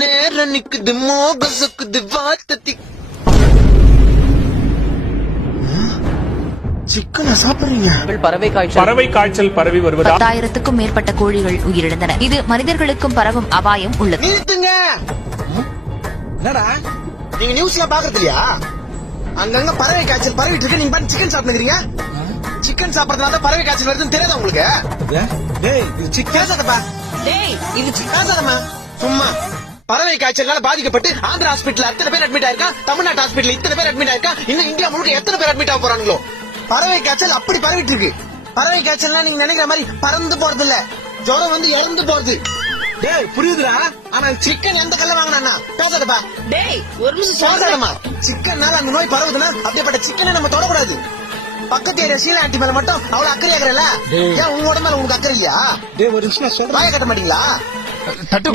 நேரம் நிக்குது மோகசுக்குது வார்த்தை சிக்கனா சாப்பிடுறீங்க. பறவை காய்ச்சல் பரவி வருவது 10,000க்கும் மேற்பட்ட கோழிகள் உயிரிழந்தன. இது மனிதர்களுக்கும் பரவும் அபாயம் உள்ளது. நிறுத்துங்க. என்னடா நீங்க நியூஸ்ல பாக்குறது இல்லையா? அங்கங்க பறவை காய்ச்சல் பரவிட்டு இருக்கு. நீங்க பாட்டு சிக்கன் சாப்பிடுறீங்க. சிக்கன் சாப்பிடறதுனால பறவை காய்ச்சல் வருதுன்னு தெரியாதா உங்களுக்கு? டேய் இது சிக்கன் சாதப்பா. டேய் இது சிக்கன் சாதமா? சும்மா பறவை காய்ச்சல்னால பாதிக்கப்பட்டு ஆந்திரா ஹாஸ்பிட்டல் அத்தனை பேர் அட்மிட் ஆயிருக்கா, தமிழ்நாடு ஹாஸ்பிட்டல் இத்தனை பேர் அட்மிட் ஆயிருக்கா, இன்னும் இந்தியா முழுக்க எத்தனை பேர் அட்மிட் ஆக போறாங்களோ? பறவை காய்ச்சல் அப்படி பரவிட்டு இருக்கு. பறவை காய்ச்சல்னா நீங்க நினைக்கிற மாதிரி பறந்து போறது இல்ல, ஜுரம் வந்து இறந்து போறது. டேய் புரியுதுடா. ஆனா சிக்கன் எந்த கல்ல வாங்கினா பேசாதப்பா. டேய் ஒரு நிமிஷம் பேசாதமா. சிக்கன்னால அந்த நோய் பரவுதுன்னா அப்படிப்பட்ட சிக்கனை நம்ம தொடக்கூடாது. பக்கத்து ஏரியா சீலா ஆண்டி மேல மட்டும் அவ்வளவு அக்கறை ஆகிறல. ஏன் உங்க உடம்பு மேல உங்களுக்கு அக்கறை இல்லையா? டேய் ஒரு நிமிஷம் சொல்றேன். வாய கட்ட மாட்டீங்களா? தட்டு